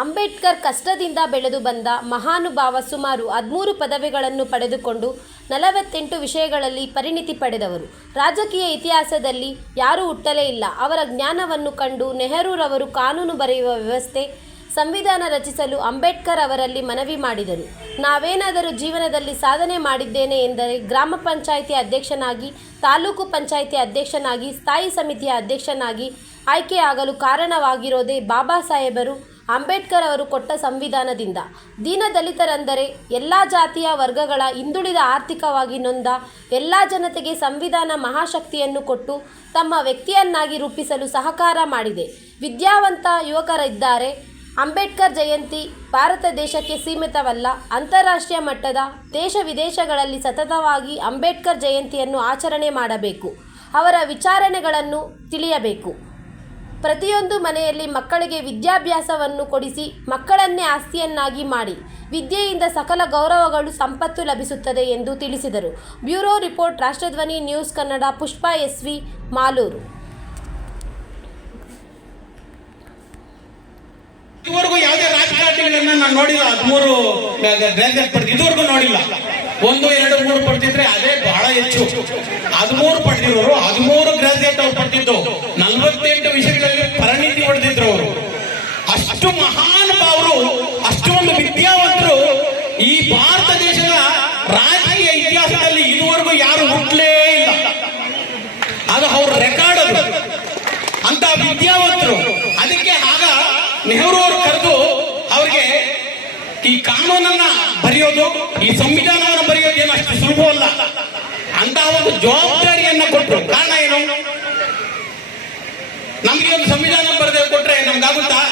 ಅಂಬೇಡ್ಕರ್ ಕಷ್ಟದಿಂದ ಬೆಳೆದು ಬಂದ ಮಹಾನುಭಾವ. ಸುಮಾರು 13 ಪದವಿಗಳನ್ನು ಪಡೆದುಕೊಂಡು 48 ವಿಷಯಗಳಲ್ಲಿ ಪರಿಣಿತಿ ಪಡೆದವರು. ರಾಜಕೀಯ ಇತಿಹಾಸದಲ್ಲಿ ಯಾರೂ ಹುಟ್ಟಲೇ ಇಲ್ಲ. ಅವರ ಜ್ಞಾನವನ್ನು ಕಂಡು ನೆಹರೂರವರು ಕಾನೂನು ಬರೆಯುವ ವ್ಯವಸ್ಥೆ, ಸಂವಿಧಾನ ರಚಿಸಲು ಅಂಬೇಡ್ಕರ್ ಅವರಲ್ಲಿ ಮನವಿ ಮಾಡಿದರು. ನಾವೇನಾದರೂ ಜೀವನದಲ್ಲಿ ಸಾಧನೆ ಮಾಡಿದ್ದೇನೆ ಎಂದರೆ ಗ್ರಾಮ ಪಂಚಾಯಿತಿ ಅಧ್ಯಕ್ಷನಾಗಿ, ತಾಲೂಕು ಪಂಚಾಯಿತಿ ಅಧ್ಯಕ್ಷನಾಗಿ, ಸ್ಥಾಯಿ ಸಮಿತಿಯ ಅಧ್ಯಕ್ಷನಾಗಿ ಆಯ್ಕೆಯಾಗಲು ಕಾರಣವಾಗಿರೋದೇ ಬಾಬಾ ಸಾಹೇಬರು ಅಂಬೇಡ್ಕರ್ ಅವರು ಕೊಟ್ಟ ಸಂವಿಧಾನದಿಂದ. ದೀನ ದಲಿತರೆಂದರೆ ಎಲ್ಲ ಜಾತಿಯ ವರ್ಗಗಳ ಹಿಂದುಳಿದ ಆರ್ಥಿಕವಾಗಿ ನೊಂದ ಎಲ್ಲ ಜನತೆಗೆ ಸಂವಿಧಾನ ಮಹಾಶಕ್ತಿಯನ್ನು ಕೊಟ್ಟು ತಮ್ಮ ವ್ಯಕ್ತಿಯನ್ನಾಗಿ ರೂಪಿಸಲು ಸಹಕಾರ ಮಾಡಿದೆ. ವಿದ್ಯಾವಂತ ಯುವಕರಿದ್ದಾರೆ. ಅಂಬೇಡ್ಕರ್ ಜಯಂತಿ ಭಾರತ ದೇಶಕ್ಕೆ ಸೀಮಿತವಲ್ಲ, ಅಂತಾರಾಷ್ಟ್ರೀಯ ಮಟ್ಟದ ದೇಶ ವಿದೇಶಗಳಲ್ಲಿ ಸತತವಾಗಿ ಅಂಬೇಡ್ಕರ್ ಜಯಂತಿಯನ್ನು ಆಚರಣೆ ಮಾಡಬೇಕು. ಅವರ ವಿಚಾರಣೆಗಳನ್ನು ತಿಳಿಯಬೇಕು. ಪ್ರತಿಯೊಂದು ಮನೆಯಲ್ಲಿ ಮಕ್ಕಳಿಗೆ ವಿದ್ಯಾಭ್ಯಾಸವನ್ನು ಕೊಡಿಸಿ ಮಕ್ಕಳನ್ನೇ ಆಸ್ತಿಯನ್ನಾಗಿ ಮಾಡಿ. ವಿದ್ಯೆಯಿಂದ ಸಕಲ ಗೌರವಗಳು, ಸಂಪತ್ತು ಲಭಿಸುತ್ತದೆ ಎಂದು ತಿಳಿಸಿದರು. Bureau report, ರಾಷ್ಟ್ರಧ್ವನಿ news Kannada. ಪುಷ್ಪ ಎಸ್.ವಿ. ಮಾಲೂರು. ಇದುವರೆಗೂ ಯಾವುದೇ ರಾಜಕಾರಣಿಗಳನ್ನ ನಾನು ನೋಡಿಲ್ಲ. 13 ಗ್ರಾಜುಯೇಟ್ ಪಡೆದು ಇದುವರೆಗೂ ನೋಡಿಲ್ಲ. 1, 2, 3 ಪಡೆದಿದ್ರೆ ಅದೇ ಬಹಳ ಹೆಚ್ಚು. 13 ಪಡೆದಿರೋರು, 13 ಗ್ರಾಜುಯೇಟ್ ಅವ್ರು ಪಡೆದಿದ್ದು 48 ವಿಷಯಗಳಲ್ಲಿ ಪರಿಣಿತಿ ಹೊಡೆದಿದ್ರು ಅವರು. ಅಷ್ಟು ಮಹಾನುಭಾವರು, ಅಷ್ಟೊಂದು ವಿದ್ಯಾವಂತರು ಈ ಭಾರತ ದೇಶದ ರಾಜಕೀಯ ಇತಿಹಾಸದಲ್ಲಿ ಇದುವರೆಗೂ ಯಾರು ಹುಟ್ಟಲೇ ಇಲ್ಲ. ಅದು ಅವ್ರ ರೆಕಾರ್ಡ್. ಅದು ಅಂತ ವಿದ್ಯಾವಂತರು. ಅದಕ್ಕೆ ಆಗ ನೆಹರು ಅವರು ಕರೆದು ಅವ್ರಿಗೆ ಈ ಕಾನೂನನ್ನ ಬರೆಯೋದು, ಈ ಸಂವಿಧಾನವನ್ನು ಬರೆಯೋದು ಏನು ಅಷ್ಟು ಸುಲಭವಲ್ಲ ಅಂತ ಒಂದು ಜವಾಬ್ದಾರಿಯನ್ನ ಕೊಟ್ಟರು. ಕಾರಣ ಏನು? ನಮ್ಗೆ ಒಂದು ಸಂವಿಧಾನ ಬರೆದು ಕೊಟ್ರೆ ನಮ್ಗಾಗುತ್ತಾ?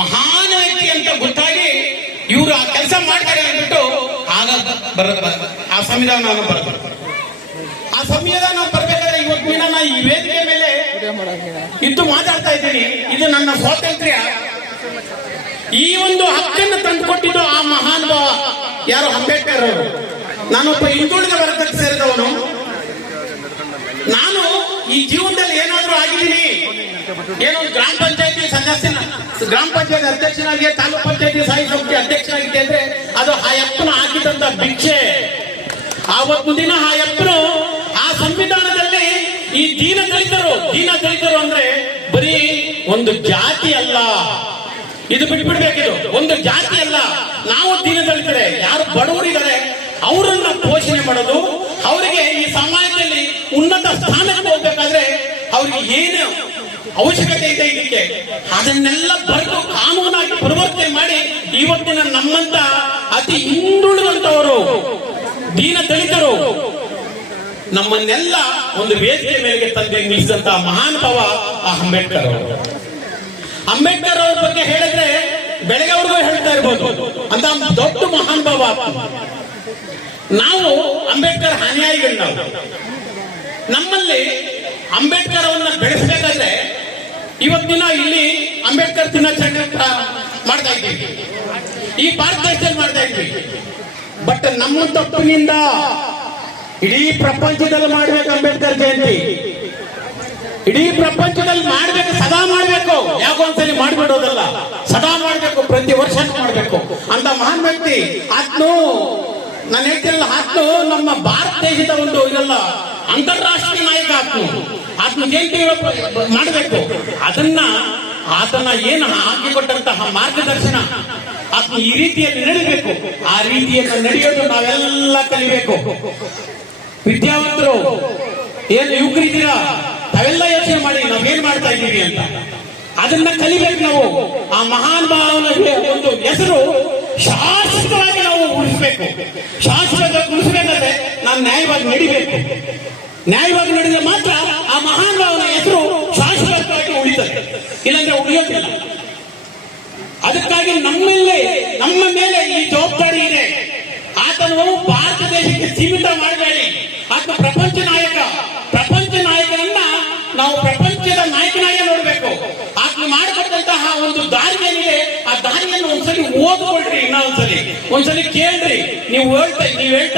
ಮಹಾನ್ ವ್ಯಕ್ತಿ ಅಂತ ಗೊತ್ತಾಗಿ ಇವರು ಆ ಕೆಲಸ ಮಾಡ್ತಾರೆ ಅಂದ್ಬಿಟ್ಟು ಆಗ ಆ ಸಂವಿಧಾನವನ್ನು ಬರೆದರು. ಆ ಸಂವಿಧಾನ ಬರಬೇಕಾದ್ರೆ ಇವತ್ತಿನ ನಾನು ಈ ವೇದಿಕೆ ಮೇಲೆ ಇದ್ದು ಮಾತಾಡ್ತಾ ಇದ್ದೀನಿ. ಇದು ನನ್ನ ಸ್ವಾತಂತ್ರ್ಯ. ಈ ಒಂದು ಹಕ್ಕನ್ನು ತಂದುಕೊಟ್ಟಿದ್ದು ಆ ಮಹಾನುಭಾವ ಯಾರು? ಅಂಬೇಡ್ಕರ್ ಅವರು. ನಾನೊಬ್ಬ ಹಿಂದುಳಿದ ವರ್ಗಕ್ಕೆ ಸೇರಿದವನು. ನಾನು ಈ ಜೀವನದಲ್ಲಿ ಏನಾದ್ರೂ ಆಗಿದ್ದೀನಿ, ಏನೋ ಗ್ರಾಮ ಪಂಚಾಯತಿ ಸದಸ್ಯನ, ಗ್ರಾಮ ಪಂಚಾಯತಿ ಅಧ್ಯಕ್ಷನಾಗಿ, ತಾಲೂಕು ಪಂಚಾಯತಿ ಸ್ಥಾಯಿ ಸಮಿತಿ ಅಧ್ಯಕ್ಷನಾಗಿದೆ ಅಂದ್ರೆ ಅದು ಆ ಯಪ್ಪನ ಹಾಕಿದಂತ ಭಿಕ್ಷೆ. ಆವತ್ತು ದಿನ ಆ ಯಪ್ಪನು ಆ ಸಂವಿಧಾನದಲ್ಲಿ ಈ ದೀನ ದಲಿತರು ಅಂದ್ರೆ ಬರೀ ಒಂದು ಜಾತಿ ಅಲ್ಲ, ಇದು ಬಿಟ್ಬಿಡ್ಬೇಕಿದು. ಒಂದು ಜಾತಿ ಅಲ್ಲ, ನಾವು ದೀನ ದಲಿತರೆ, ಯಾರು ಬಡವರಿದ್ದಾರೆ ಅವರನ್ನ ಪೋಷಣೆ ಮಾಡೋದು, ಅವರಿಗೆ ಈ ಸಮಾಜದಲ್ಲಿ ಉನ್ನತ ಸ್ಥಾನಕ್ಕೆ ಹೋಗ್ಬೇಕಾದ್ರೆ ಅವ್ರಿಗೆ ಏನು ಅವಶ್ಯಕತೆ ಇದೆ ಇದಕ್ಕೆ ಅದನ್ನೆಲ್ಲ ಬರೆದು ಕಾನೂನಾಗಿ ಪರಿವರ್ತನೆ ಮಾಡಿ ಇವತ್ತಿನ ನಮ್ಮಂತ ಅತಿ ಹಿಂದುಳಿದಂತವರು ದೀನ ದಲಿತರು ನಮ್ಮನ್ನೆಲ್ಲ ಒಂದು ವೇದಿಕೆ ಮೇಲೆ ತಂದೆ ನಿಲ್ಲಿಸಿದಂತ ಮಹಾನುಭಾವ ಆ ಅಂಬೇಡ್ಕರ್ ಅವರು. ಅಂಬೇಡ್ಕರ್ ಅವ್ರ ಬಗ್ಗೆ ಹೇಳಿದ್ರೆ ಬೆಳಗ್ಗೆವರೆಗೂ ಹೇಳ್ತಾ ಇರ್ಬೋದು ಅಂತ ದೊಡ್ಡ ಮಹಾನುಭಾವ. ನಾವು ಅಂಬೇಡ್ಕರ್ ಅನುಯಾಯಿಗಳು. ನಾವು ನಮ್ಮಲ್ಲಿ ಅಂಬೇಡ್ಕರ್ ಅವನ್ನ ಬೆಳೆಸಬೇಕಾದ್ರೆ ಇವತ್ತಿನ ಇಲ್ಲಿ ಅಂಬೇಡ್ಕರ್ ದಿನಾಚರಣೆ ಮಾಡ್ತಾ ಇದ್ದೀವಿ, ಈ ಭಾರತ ದೇಶದಲ್ಲಿ ಮಾಡ್ತಾ ಇದ್ವಿ. ಬಟ್ ನಮ್ಮ ತಪ್ಪಿನಿಂದ ಇಡೀ ಪ್ರಪಂಚದಲ್ಲಿ ಮಾಡ್ಬೇಕು ಅಂಬೇಡ್ಕರ್ ಜಯಂತಿ. ಇಡೀ ಪ್ರಪಂಚದಲ್ಲಿ ಮಾಡ್ಬೇಕು, ಸದಾ ಮಾಡ್ಬೇಕು. ಯಾಕೋ ಒಂದ್ಸಲಿ ಮಾಡ್ಬಿಡೋದಲ್ಲ, ಸದಾ ಮಾಡ್ಬೇಕು, ಪ್ರತಿ ವರ್ಷ ಮಾಡ್ಬೇಕು ಅಂತ ಮಹಾನ್ ವ್ಯಕ್ತಿ. ಆತ್ನು ನಾನು ಹೇಳ್ತಿರಲ್ಲ, ಆತ್ನು ನಮ್ಮ ಭಾರತ ದೇಶದ ಒಂದು ಇದೆಲ್ಲ ಅಂತಾರಾಷ್ಟ್ರೀಯ ನಾಯಕ. ಆತ್ಮ ಜಯಂತಿ ಮಾಡಬೇಕು. ಅದನ್ನ ಆತನ ಏನು ಹಾಕಿಕೊಟ್ಟಂತಹ ಮಾರ್ಗದರ್ಶನ ಆತ್ಮ ಈ ರೀತಿಯಲ್ಲಿ ನಡಿಬೇಕು. ಆ ರೀತಿಯನ್ನು ನಡೆಯೋದು ನಾವೆಲ್ಲ ಕಲಿಬೇಕು. ವಿದ್ಯಾವಂತರು ಏನು ಯುವಕರಿದ್ದೀರಾ, ತಾವೆಲ್ಲ ಯೋಚನೆ ಮಾಡಿ ನಾವೇನ್ ಮಾಡ್ತಾ ಇದ್ದೀವಿ ಅಂತ. ಅದನ್ನ ಕಲಿಬೇಕು ನಾವು. ಆ ಮಹಾನ್ ಭಾವನ ಒಂದು ಹೆಸರು ಶಾಶ್ವತವಾಗಿ ನಾವು ಉಳಿಸ್ಬೇಕು. ಶಾಶ್ವತವಾಗಿ ಉಳಿಸ್ಬೇಕಾದ್ರೆ ನಾವು ನ್ಯಾಯವಾಗಿ ನಡಿಬೇಕು. ನ್ಯಾಯವಾಗಿ ನಡೆದ್ರೆ ಮಾತ್ರ ಆ ಮಹಾನ್ ಭಾವನ ಹೆಸರು ಶಾಶ್ವತವಾಗಿ ಉಳಿತದೆ, ಇಲ್ಲಾಂದ್ರೆ ಉಳಿಯೋದಿಲ್ಲ. ಅದಕ್ಕಾಗಿ ನಮ್ಮ ಮೇಲೆ ಈ ಜವಾಬ್ದಾರಿ ಇದೆ. ಆತನು ಭಾರತ ದೇಶಕ್ಕೆ ಸೀಮಿತ ಮಾಡಬೇಡಿ. ಆತ ಪ್ರಪಂಚ ನಾಯಕನನ್ನ ನಾವು ಪ್ರಪಂಚದ ನಾಯಕನಾಗಿ ನೋಡ್ಬೇಕು. ಆತ ಮಾಡಿಕೊಟ್ಟಂತಹ ಒಂದು ದಾರಿ ಏನಿದೆ, ಆ ದಾರಿಯನ್ನು ಒಂದ್ಸಲಿ ಓದ್ಕೊಳ್ರಿ, ಒಂದ್ಸಲಿ ಕೇಳ್ರಿ. ನೀವು ಹೇಳ್ತಾ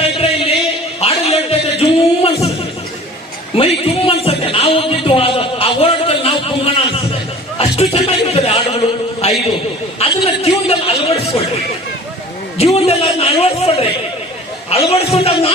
ಇದ್ರೆ ಇಲ್ಲಿ ಹಾಡು ಹೇಳ್ತಾ ಇದ್ರೆ ಜುಮ್ ಅನ್ಸುತ್ತೆ, ಮೈ ಜುಮ್ ಅನ್ಸುತ್ತೆ. ನಾವು ಹೋಗಿದ್ದು ಆ ಹೋರಾಟದಲ್ಲಿ ನಾವು ಕುಂಗಣ ಅನ್ಸುತ್ತೆ. ಅಷ್ಟು ಚೆನ್ನಾಗಿರ್ತದೆ ಹಾಡುಗಳು 5. ಅದು ಜೀವನದಲ್ಲಿ ಅದನ್ನ ಅಳವಡಿಸ್ಕೊಂಡ್ರೆ ಅಳವಡಿಸ್ಕೊಂಡಾಗ ಮಾತ್ರ